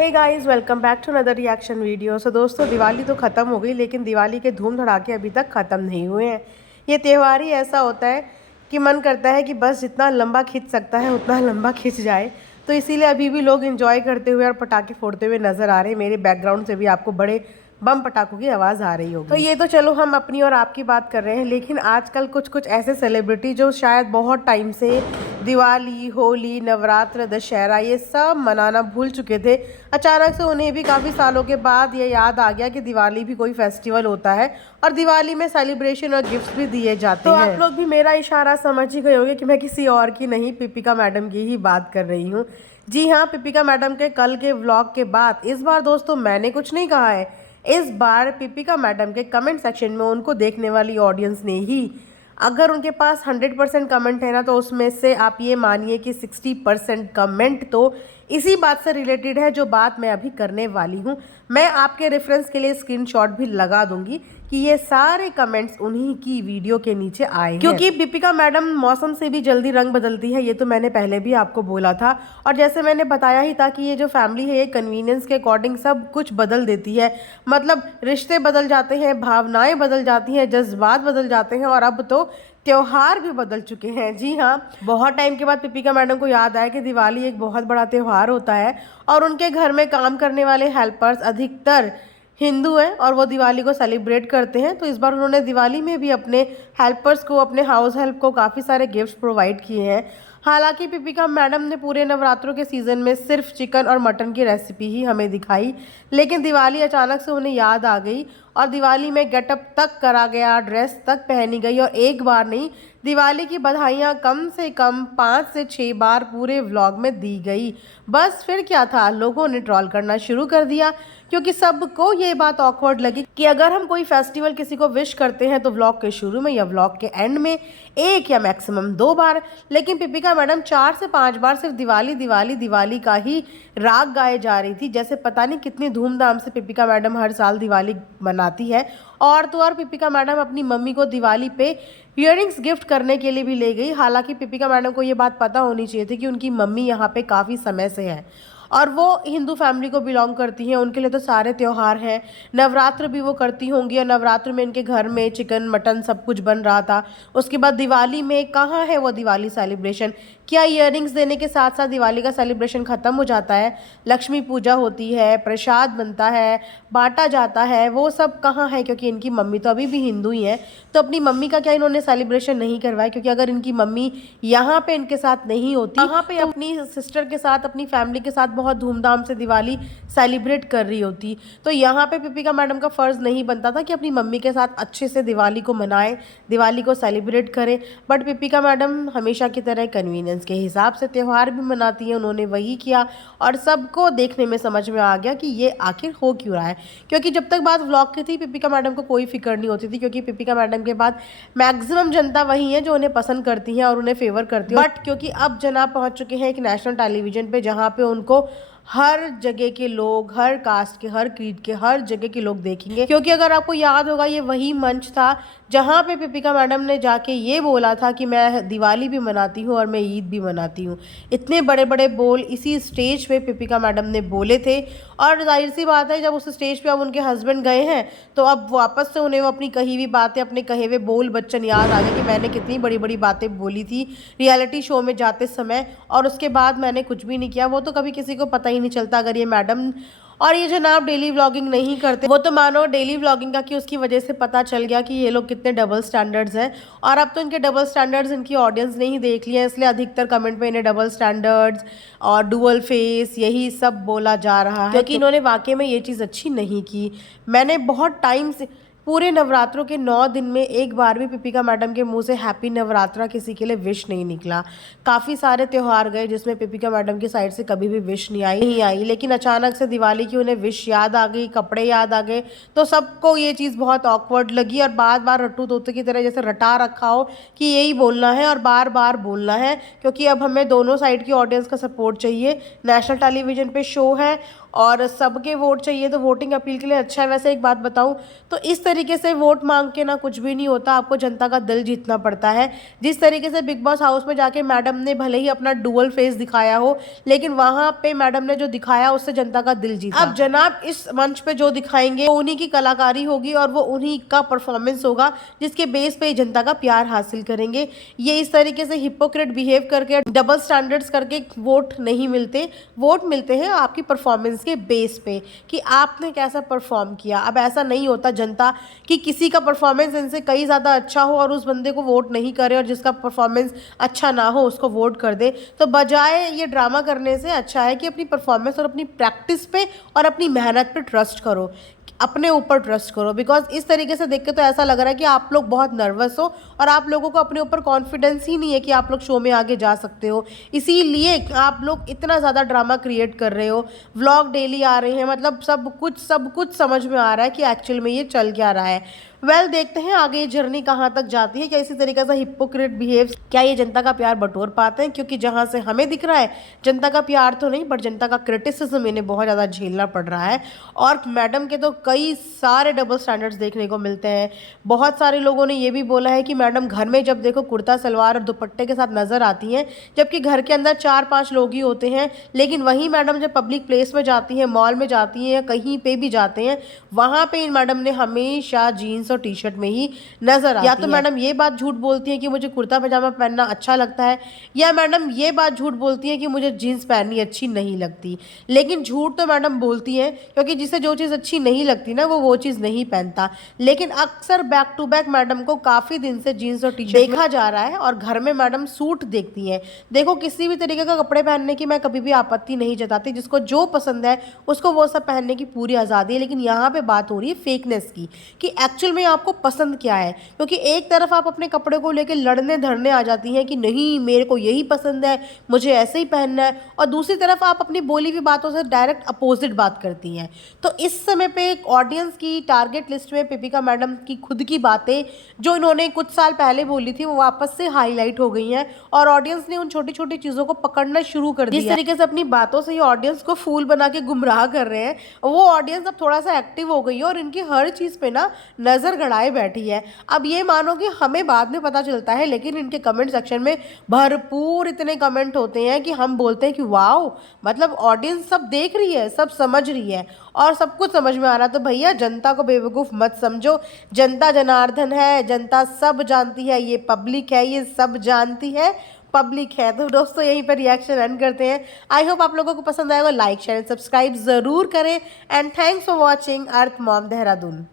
Hey guys, welcome back to another reaction video. So दोस्तों, दिवाली तो ख़त्म हो गई, लेकिन दिवाली के धूम धड़ाके अभी तक ख़त्म नहीं हुए हैं। ये त्यौहार ही ऐसा होता है कि मन करता है कि बस जितना लंबा खींच सकता है उतना लंबा खींच जाए। तो इसीलिए अभी भी लोग एंजॉय करते हुए और पटाखे फोड़ते हुए नज़र आ रहे हैं। मेरे बैकग्राउंड से भी आपको बड़े बम पटाखों की आवाज़ आ रही होगी। तो ये तो चलो हम अपनी और आपकी बात कर रहे हैं, लेकिन आजकल कुछ कुछ ऐसे सेलिब्रिटी जो शायद बहुत टाइम से दिवाली, होली, नवरात्र, दशहरा ये सब मनाना भूल चुके थे, अचानक से उन्हें भी काफ़ी सालों के बाद ये याद आ गया कि दिवाली भी कोई फेस्टिवल होता है और दिवाली में सेलिब्रेशन और गिफ्ट्स भी दिए जाते हैं। तो आप लोग भी मेरा इशारा समझ ही गए होंगे कि मैं किसी और की नहीं, पिपिका मैडम की ही बात कर रही हूँ। जी हाँ, पिपिका मैडम के कल के व्लॉग के बाद इस बार दोस्तों मैंने कुछ नहीं कहा है, इस बार पिपिका मैडम के कमेंट सेक्शन में उनको देखने वाली ऑडियंस ने ही, अगर उनके पास 100% कमेंट है ना, तो उसमें से आप ये मानिए कि 60% कमेंट तो इसी बात से रिलेटेड है जो बात मैं अभी करने वाली हूँ। मैं आपके रेफरेंस के लिए स्क्रीनशॉट भी लगा दूंगी कि ये सारे कमेंट्स उन्हीं की वीडियो के नीचे आए हैं, क्योंकि दीपिका मैडम मौसम से भी जल्दी रंग बदलती है, ये तो मैंने पहले भी आपको बोला था। और जैसे मैंने बताया ही था कि ये जो फैमिली है ये कन्वीनियंस के अकॉर्डिंग सब कुछ बदल देती है। मतलब रिश्ते बदल जाते हैं, भावनाएं बदल जाती हैं, जज्बात बदल जाते हैं, और अब तो त्योहार भी बदल चुके हैं। जी हाँ, बहुत टाइम के बाद पिपिका मैडम को याद आया कि दिवाली एक बहुत बड़ा त्योहार होता है और उनके घर में काम करने वाले हेल्पर्स अधिकतर हिंदू हैं और वो दिवाली को सेलिब्रेट करते हैं। तो इस बार उन्होंने दिवाली में भी अपने हेल्पर्स को, अपने हाउस हेल्प को काफ़ी सारे गिफ्ट्स प्रोवाइड किए हैं। हालांकि पिपिका मैडम ने पूरे नवरात्रों के सीज़न में सिर्फ चिकन और मटन की रेसिपी ही हमें दिखाई, लेकिन दिवाली अचानक से उन्हें याद आ गई और दिवाली में गेटअप तक करा गया, ड्रेस तक पहनी गई, और एक बार नहीं, दिवाली की बधाइयाँ कम से कम 5 से 6 बार पूरे व्लॉग में दी गई। बस फिर क्या था, लोगों ने ट्रोल करना शुरू कर दिया, क्योंकि सबको ये बात ऑकवर्ड लगी कि अगर हम कोई फेस्टिवल किसी को विश करते हैं तो व्लॉग के शुरू में या व्लॉग के एंड में 1 या मैक्सिमम 2 बार, लेकिन पिपिका मैडम 4 से 5 बार सिर्फ दिवाली दिवाली दिवाली का ही राग गाए जा रही थी। जैसे पता नहीं कितनी धूमधाम से पिपिका मैडम हर साल दिवाली मनाती है। और तो और पिपिका मैडम अपनी मम्मी को दिवाली पे इयररिंग्स गिफ्ट करने के लिए भी ले गई। हालांकि पिपिका मैडम को ये बात पता होनी चाहिए थी कि उनकी मम्मी यहाँ पे काफ़ी समय से है और वो हिंदू फैमिली को बिलोंग करती हैं, उनके लिए तो सारे त्यौहार हैं। नवरात्र भी वो करती होंगी और नवरात्र में इनके घर में चिकन मटन सब कुछ बन रहा था। उसके बाद दिवाली में कहाँ है वो दिवाली सेलिब्रेशन? क्या इयररिंग्स देने के साथ साथ दिवाली का सेलिब्रेशन ख़त्म हो जाता है? लक्ष्मी पूजा होती है, प्रसाद बनता है, बांटा जाता है, वो सब कहाँ है? क्योंकि इनकी मम्मी तो अभी भी हिंदू ही है, तो अपनी मम्मी का क्या इन्होंने सेलिब्रेशन नहीं करवाया? क्योंकि अगर इनकी मम्मी यहाँ पे इनके साथ नहीं होती, यहाँ पे अपनी सिस्टर के साथ, अपनी फैमिली के साथ बहुत धूमधाम से दिवाली सेलिब्रेट कर रही होती, तो यहाँ पे पिपिका मैडम का फ़र्ज़ नहीं बनता था कि अपनी मम्मी के साथ अच्छे से दिवाली को मनाएं, दिवाली को सेलिब्रेट करें? बट पिपिका मैडम हमेशा की तरह कन्वीनियंस के हिसाब से त्यौहार भी मनाती हैं। उन्होंने वही किया और सबको देखने में समझ में आ गया कि ये आखिर हो क्यों रहा है। क्योंकि जब तक बात व्लॉग की थी, पिपिका मैडम को कोई फिक्र नहीं होती थी, क्योंकि पिपिका मैडम के बाद मैक्सिमम जनता वही है जो उन्हें पसंद करती है और उन्हें फेवर करती है। बट क्योंकि अब जनाब पहुंच चुके हैं एक नेशनल टेलीविजन पे, जहाँ पे उनको हर जगह के लोग, हर कास्ट के, हर क्रीड के, हर जगह के लोग देखेंगे। क्योंकि अगर आपको याद होगा, ये वही मंच था जहाँ पे पिपिका मैडम ने जाके ये बोला था कि मैं दिवाली भी मनाती हूँ और मैं ईद भी मनाती हूँ। इतने बड़े बड़े बोल इसी स्टेज पे पिपिका मैडम ने बोले थे, और जाहिर सी बात है जब उस स्टेज पे अब उनके हस्बैंड गए हैं तो अब वापस से उन्हें वो अपनी कही हुई बातें, अपने कहे हुए बोल बच्चन याद आ गए कि मैंने कितनी बड़ी बड़ी बातें बोली थी रियलिटी शो में जाते समय, और उसके बाद मैंने कुछ भी नहीं किया। वो तो कभी किसी को पता ही नहीं चलता अगर ये मैडम और ये जनाब डेली व्लॉगिंग नहीं करते। वो तो मानो डेली व्लॉगिंग का कि उसकी वजह से पता चल गया कि ये लोग कितने डबल स्टैंडर्ड्स हैं, और अब तो इनके डबल स्टैंडर्ड्स इनकी ऑडियंस ने ही देख लिया, इसलिए अधिकतर कमेंट में इन्हें डबल स्टैंडर्ड्स और डुअल फेस यही सब बोला जा रहा है, क्योंकि इन्होंने वाकई में ये चीज़ अच्छी नहीं की। मैंने बहुत टाइम से पूरे नवरात्रों के 9 दिन में एक बार भी पिपिका मैडम के मुंह से हैप्पी नवरात्रा किसी के लिए विश नहीं निकला। काफ़ी सारे त्यौहार गए जिसमें पिपिका मैडम की साइड से कभी भी विश नहीं आई, लेकिन अचानक से दिवाली की उन्हें विश याद आ गई, कपड़े याद आ गए, तो सबको ये चीज़ बहुत ऑकवर्ड लगी और बार बार रट्टू तोते की तरह जैसे रटा रखा हो कि यही बोलना है और बार बार बोलना है, क्योंकि अब हमें दोनों साइड की ऑडियंस का सपोर्ट चाहिए। नेशनल टेलीविजन पे शो है और सबके वोट चाहिए, तो वोटिंग अपील के लिए अच्छा है। वैसे एक बात बताऊं तो इस तरीके से वोट मांग के ना कुछ भी नहीं होता, आपको जनता का दिल जीतना पड़ता है। जिस तरीके से बिग बॉस हाउस में जाके मैडम ने भले ही अपना डुअल फेस दिखाया हो, लेकिन वहां पे मैडम ने जो दिखाया उससे जनता का दिल जीता। अब जनाब इस मंच पे जो दिखाएंगे वो उन्हीं की कलाकारी होगी और वो उन्हीं का परफॉर्मेंस होगा जिसके बेस पे जनता का प्यार हासिल करेंगे। ये इस तरीके से हिपोक्रेट बिहेव करके, डबल स्टैंडर्ड्स करके वोट नहीं मिलते। वोट मिलते हैं आपकी परफॉर्मेंस के बेस पे कि आपने कैसा परफॉर्म किया। अब ऐसा नहीं होता जनता कि किसी का परफॉर्मेंस इनसे कई ज़्यादा अच्छा हो और उस बंदे को वोट नहीं करे, और जिसका परफॉर्मेंस अच्छा ना हो उसको वोट कर दे। तो बजाय ये ड्रामा करने से अच्छा है कि अपनी परफॉर्मेंस और अपनी प्रैक्टिस पे और अपनी मेहनत पे ट्रस्ट करो, अपने ऊपर ट्रस्ट करो। बिकॉज इस तरीके से देख के तो ऐसा लग रहा है कि आप लोग बहुत नर्वस हो और आप लोगों को अपने ऊपर कॉन्फिडेंस ही नहीं है कि आप लोग शो में आगे जा सकते हो। इसीलिए आप लोग इतना ज़्यादा ड्रामा क्रिएट कर रहे हो। व्लॉग डेली आ रहे हैं, मतलब सब कुछ समझ में आ रहा है कि एक्चुअल में ये चल क्या रहा है। देखते हैं आगे ये जर्नी कहाँ तक जाती है। क्या इसी तरीके से हिपोक्रेट बिहेव, क्या ये जनता का प्यार बटोर पाते हैं? क्योंकि जहाँ से हमें दिख रहा है जनता का प्यार तो नहीं, बट जनता का क्रिटिसिज्म इन्हें बहुत ज़्यादा झेलना पड़ रहा है। और मैडम के तो कई सारे डबल स्टैंडर्ड्स देखने को मिलते हैं। बहुत सारे लोगों ने ये भी बोला है कि मैडम घर में जब देखो कुर्ता सलवार और दुपट्टे के साथ नजर आती हैं, जबकि घर के अंदर 4-5 लोग ही होते हैं। लेकिन वही मैडम जब पब्लिक प्लेस में जाती हैं, मॉल में जाती हैं या कहीं पे भी जाते हैं, वहां पे इन मैडम ने हमेशा जीन्स और टी शर्ट में ही नजर आती है। या तो मैडम ये बात झूठ बोलती है कि मुझे कुर्ता पजामा पहनना अच्छा लगता है, या मैडम ये बात झूठ बोलती है कि मुझे जीन्स पहननी अच्छी नहीं लगती। लेकिन झूठ तो मैडम बोलती है, क्योंकि जिसे जो चीज़ अच्छी नहीं लगती ना वो चीज़ नहीं पहनता। लेकिन अक्सर बैक टू बैक मैडम को काफ़ी दिन से जीन्स और टी शर्ट देखा जा रहा है, और घर में मैडम सूट देखती हैं। देखो किसी भी तरीके का कपड़े पहनने की मैं कभी भी आपत्ति नहीं जताती, जिसको जो पसंद है उसको वो सब पहनने की पूरी आज़ादी है। लेकिन यहाँ पे बात हो रही है फेकनेस की, कि एक्चुअल में आपको पसंद क्या है। क्योंकि एक तरफ आप अपने कपड़े को लेकर लड़ने धरने आ जाती हैं कि नहीं मेरे को यही पसंद है, मुझे ऐसे ही पहनना है, और दूसरी तरफ आप अपनी बोली हुई बातों से डायरेक्ट अपोजिट बात करती हैं। तो इस समय पे ऑडियंस की टारगेट लिस्ट में पीपिका मैडम की खुद की बातें जो इन्होंने कुछ साल पहले बोली थी वो वापस से हाईलाइट हो गई हैं, और ऑडियंस ने उन छोटी छोटी चीज़ों को पकड़ना शुरू कर दिया। जिस तरीके से अपनी बातों से ये ऑडियंस को फूल बना के गुमराह कर रहे हैं, वो ऑडियंस अब थोड़ा सा एक्टिव हो गई है और इनकी हर चीज़ पे ना नज़र गड़ाए बैठी है। अब ये मानो कि हमें बाद में पता चलता है, लेकिन इनके कमेंट सेक्शन में भरपूर इतने कमेंट होते हैं कि हम बोलते हैं कि वाओ, मतलब ऑडियंस सब देख रही है, सब समझ रही है और सब कुछ समझ में आ रहा है। तो भैया जनता को बेवकूफ़ मत समझो, जनता जनार्दन है, जनता सब जानती है, ये पब्लिक है, ये सब जानती है, पब्लिक है। तो दोस्तों यहीं पर रिएक्शन एंड करते हैं। आई होप आप लोगों को पसंद आएगा। लाइक शेयर एंड सब्सक्राइब ज़रूर करें, and thanks for watching earth mom Dehradun.